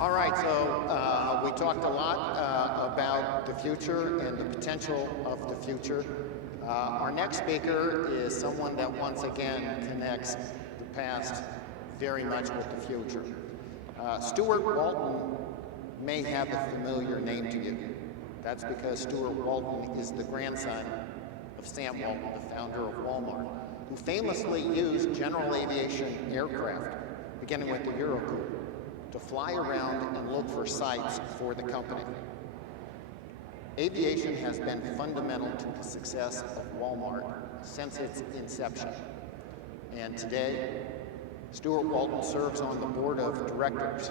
All right, so we talked a lot about the future and the potential of the future. Our next speaker is someone that once again connects the past very much with the future. Steuart Walton may have a familiar name to you. That's because Steuart Walton is the grandson of Sam Walton, the founder of Walmart, who famously used general aviation aircraft, beginning with the Eurocool, to fly around and look for sites for the company. Aviation has been fundamental to the success of Walmart since its inception. And today, Steuart Walton serves on the board of directors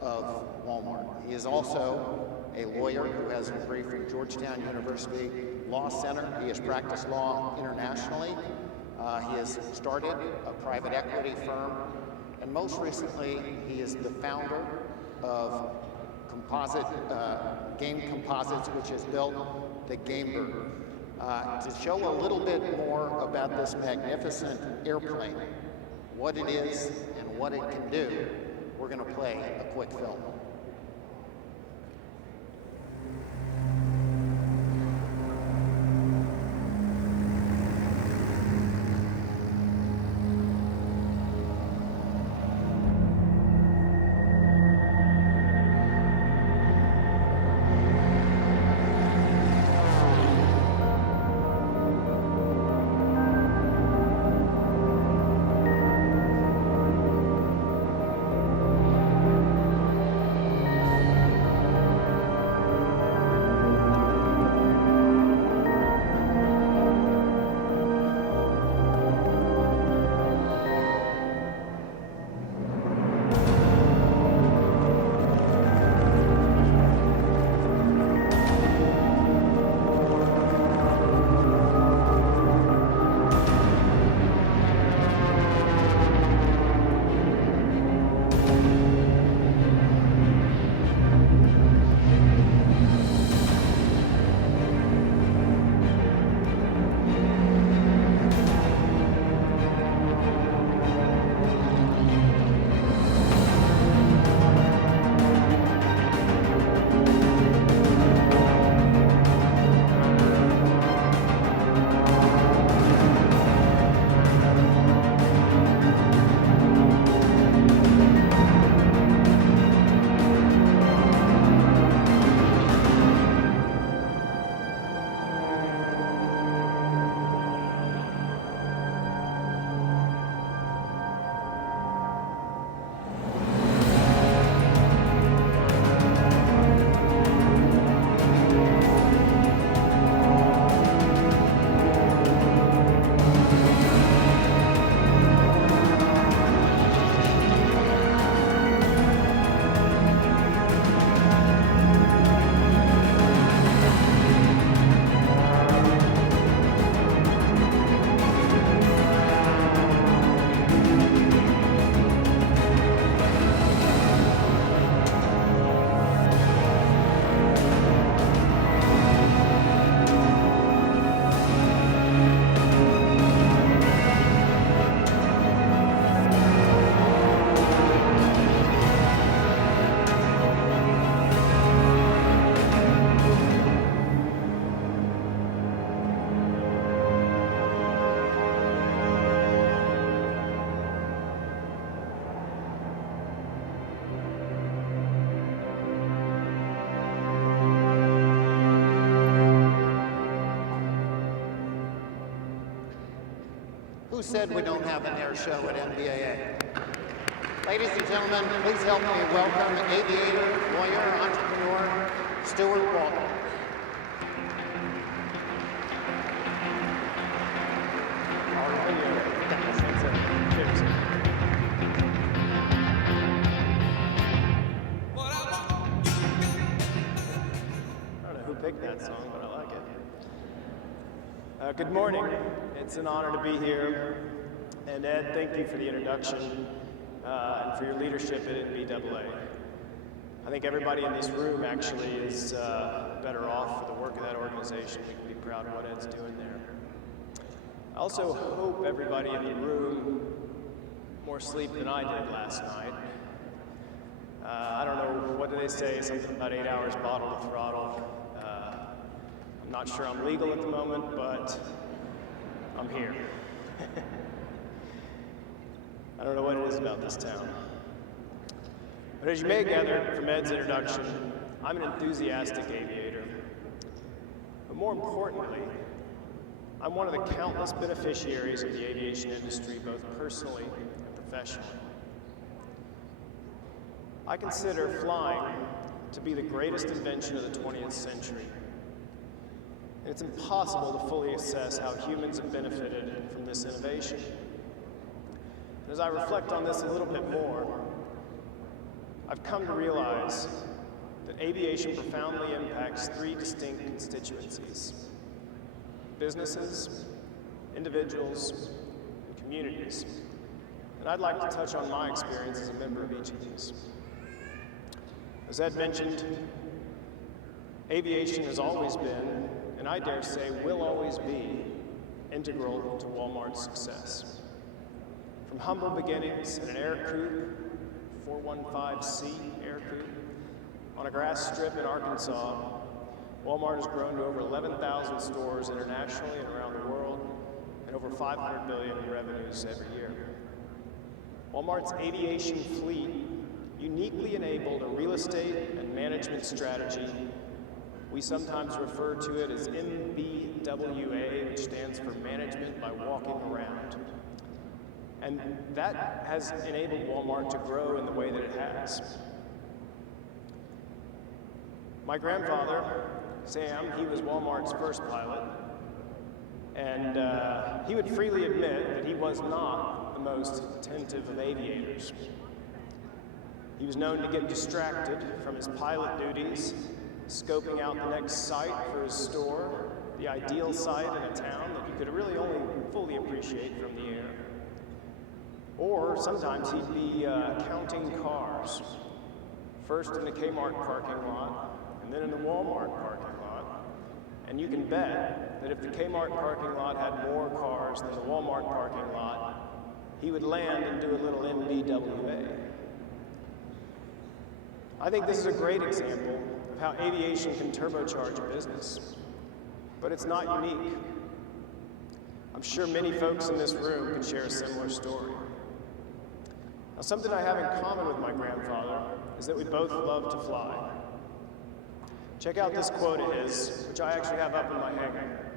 of Walmart. He is also a lawyer who has a degree from Georgetown University Law Center. He has practiced law internationally. He has started a private equity firm. And most recently, he is the founder of Game Composites, which has built the Game Bird. To show a little bit more about this magnificent airplane, what it is and what it can do, we're going to play a quick film. Who said we don't have an air show at NBAA? Ladies and gentlemen, please help me welcome aviator, lawyer, entrepreneur, Steuart Walton. I don't know who picked that song, but I like it. Good morning. It's an honor to be here. And Ed, thank you for the introduction and for your leadership at NBAA. I think everybody in this room actually is better off for the work of that organization. We can be proud of what Ed's doing there. I also hope everybody in the room more sleep than I did last night. I don't know they say? Something about 8 hours bottle to throttle. I'm not sure I'm legal at the moment, but I'm here. I don't know what it is about this town. But as you may have gathered from Ed's introduction, I'm an enthusiastic aviator. But more importantly, I'm one of the countless beneficiaries of the aviation industry, both personally and professionally. I consider flying to be the greatest invention of the 20th century. And it's impossible to fully assess how humans have benefited from this innovation. And as I reflect on this a little bit more, I've come to realize that aviation profoundly impacts three distinct constituencies: businesses, individuals, and communities. And I'd like to touch on my experience as a member of each of these. As Ed mentioned, aviation has always been, and I dare say will always be, integral to Walmart's success. From humble beginnings in an air coupe, 415C air coupe, on a grass strip in Arkansas, Walmart has grown to over 11,000 stores internationally and around the world, and over $500 billion in revenues every year. Walmart's aviation fleet uniquely enabled a real estate and management strategy. We sometimes refer to it as NBAA, which stands for Management by Walking Around. And that has enabled Walmart to grow in the way that it has. My grandfather, Sam, he was Walmart's first pilot, and he would freely admit that he was not the most attentive of aviators. He was known to get distracted from his pilot duties, scoping out the next site for his store, the ideal site in a town that you could really only fully appreciate from the air. Or sometimes he'd be counting cars, first in the Kmart parking lot, and then in the Walmart parking lot. And you can bet that if the Kmart parking lot had more cars than the Walmart parking lot, he would land and do a little NBAA. I think this is a great example of how aviation can turbocharge a business, but it's not unique. I'm sure many folks in this room can share a similar story. Now, something I have in common with my grandfather is that we both love to fly. Check out this quote of his, which I actually have up in my hangar.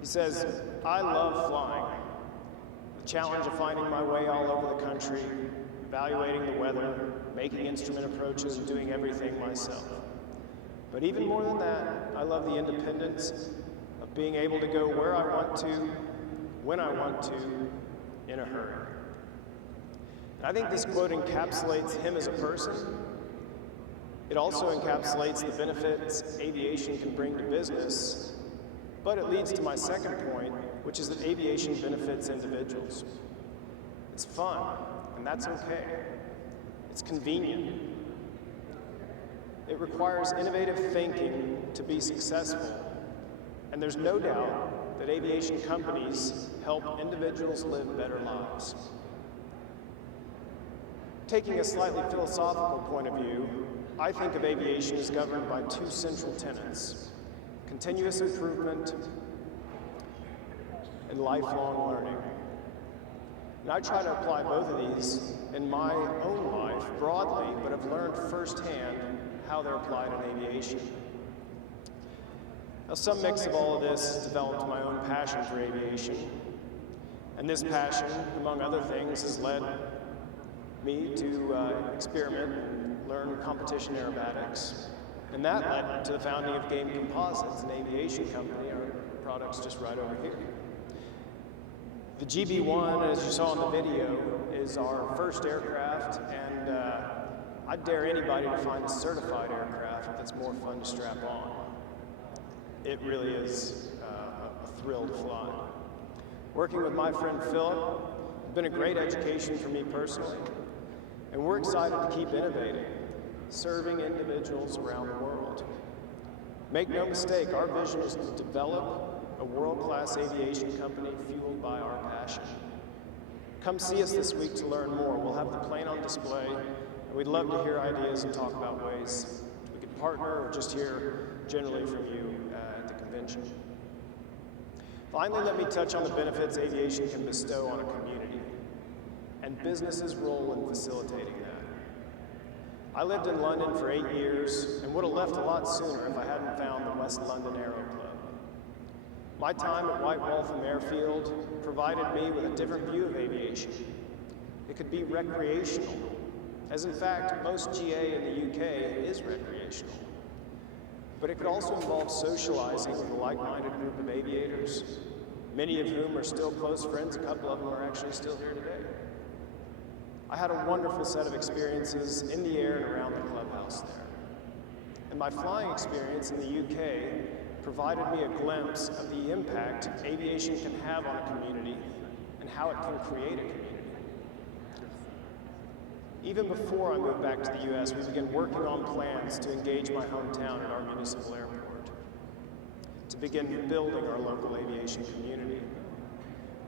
He says, "I love flying. The challenge of finding my way all over the country, evaluating the weather, making instrument approaches, and doing everything myself. But even more than that, I love the independence of being able to go where I want to, when I want to, in a hurry." And I think this quote encapsulates him as a person. It also encapsulates the benefits aviation can bring to business, but it leads to my second point, which is that aviation benefits individuals. It's fun, and that's okay. It's convenient. It requires innovative thinking to be successful, and there's no doubt that aviation companies help individuals live better lives. Taking a slightly philosophical point of view, I think of aviation as governed by two central tenets: continuous improvement and lifelong learning. And I try to apply both of these in my own life broadly, but have learned firsthand how they're applied in aviation. Now, some mix of all of this has developed my own passion for aviation. And this passion, among other things, has led me to experiment and learn competition aerobatics. And that led to the founding of Game Composites, an aviation company. Our product's just right over here. The GB1, as you saw in the video, is our first aircraft, and I dare anybody to find a certified aircraft that's more fun to strap on. It really is a thrill to fly. Working with my friend Philip has been a great education for me personally, and we're excited to keep innovating, serving individuals around the world. Make no mistake, our vision is to develop a world-class aviation company fueled by our passion. Come see us this week to learn more. We'll have the plane on display, and We'd love to hear ideas and talk about ways we could partner or just hear generally from you at the convention. Finally, let me touch on the benefits aviation can bestow on a community and businesses' role in facilitating that. I lived in London for 8 years and would have left a lot sooner if I hadn't found the West London Aero Club. My time at White Waltham Airfield provided me with a different view of aviation. It could be recreational, as in fact most GA in the UK is recreational. But it could also involve socializing with a like-minded group of aviators, many of whom are still close friends. A couple of them are actually still here today. I had a wonderful set of experiences in the air and around the clubhouse there. And my flying experience in the UK provided me a glimpse of the impact aviation can have on a community and how it can create a community. Even before I moved back to the US, we began working on plans to engage my hometown at our municipal airport, to begin building our local aviation community.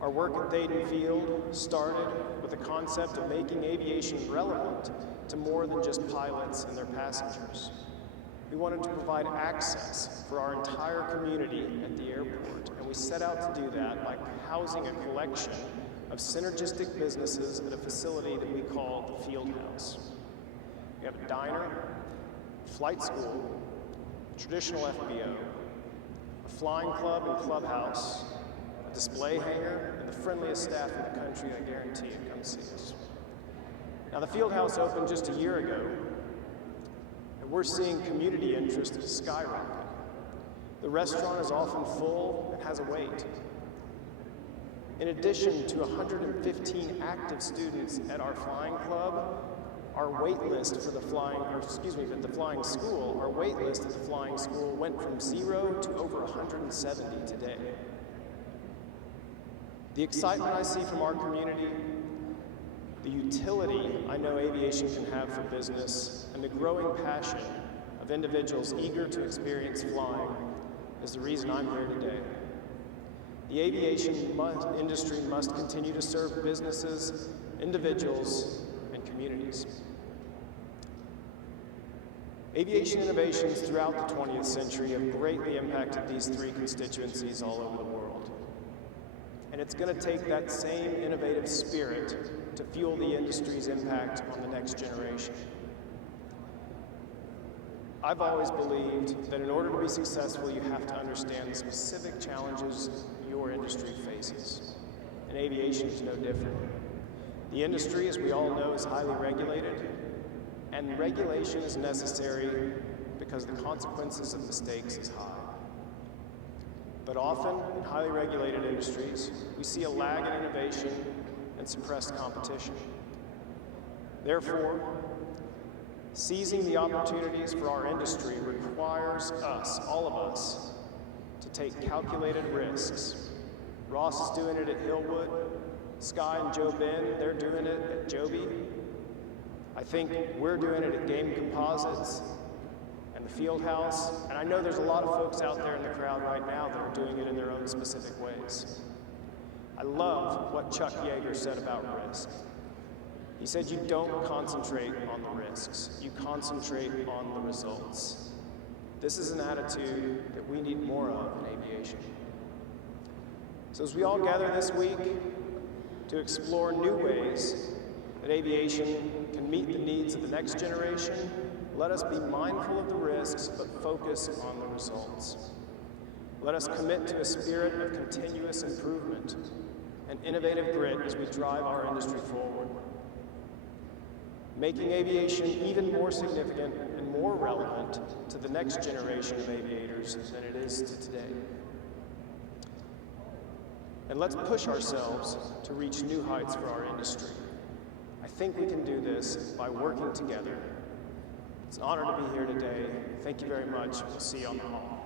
Our work at Thaden Field started with the concept of making aviation relevant to more than just pilots and their passengers. We wanted to provide access for our entire community at the airport, and we set out to do that by housing a collection of synergistic businesses at a facility that we call the Field House. We have a diner, a flight school, a traditional FBO, a flying club and clubhouse, a display hangar, and the friendliest staff in the country, I guarantee you. Come see us. Now, the Field House opened just a year ago, and we're seeing community interest skyrocket. The restaurant is often full and has a wait. In addition to 115 active students at our flying club, our wait list for the flying, at the flying school, our wait list at the flying school went from 0 to over 170 today. The excitement I see from our community, the utility I know aviation can have for business, and the growing passion of individuals eager to experience flying is the reason I'm here today. The aviation industry must continue to serve businesses, individuals, and communities. Aviation innovations throughout the 20th century have greatly impacted these three constituencies all over the world. And it's going to take that same innovative spirit to fuel the industry's impact on the next generation. I've always believed that in order to be successful, you have to understand the specific challenges your industry faces. And aviation is no different. The industry, as we all know, is highly regulated, and regulation is necessary because the consequences of mistakes is high. But often, in highly regulated industries, we see a lag in innovation and suppressed competition. Therefore, seizing the opportunities for our industry requires us, all of us, to take calculated risks. Ross is doing it at Hillwood. Sky and Joe Ben, they're doing it at Joby. I think we're doing it at Game Composites and the Field House. And I know there's a lot of folks out there in the crowd right now that are doing it in their own specific ways. I love what Chuck Yeager said about risk. He said you don't concentrate on the risks, you concentrate on the results. This is an attitude that we need more of in aviation. So as we all gather this week to explore new ways that aviation can meet the needs of the next generation, let us be mindful of the risks but focus on the results. Let us commit to a spirit of continuous improvement and innovative grit as we drive our industry forward, making aviation even more significant and more relevant to the next generation of aviators than it is to today. And let's push ourselves to reach new heights for our industry. I think we can do this by working together. It's an honor to be here today. Thank you very much. We'll see you on the hall.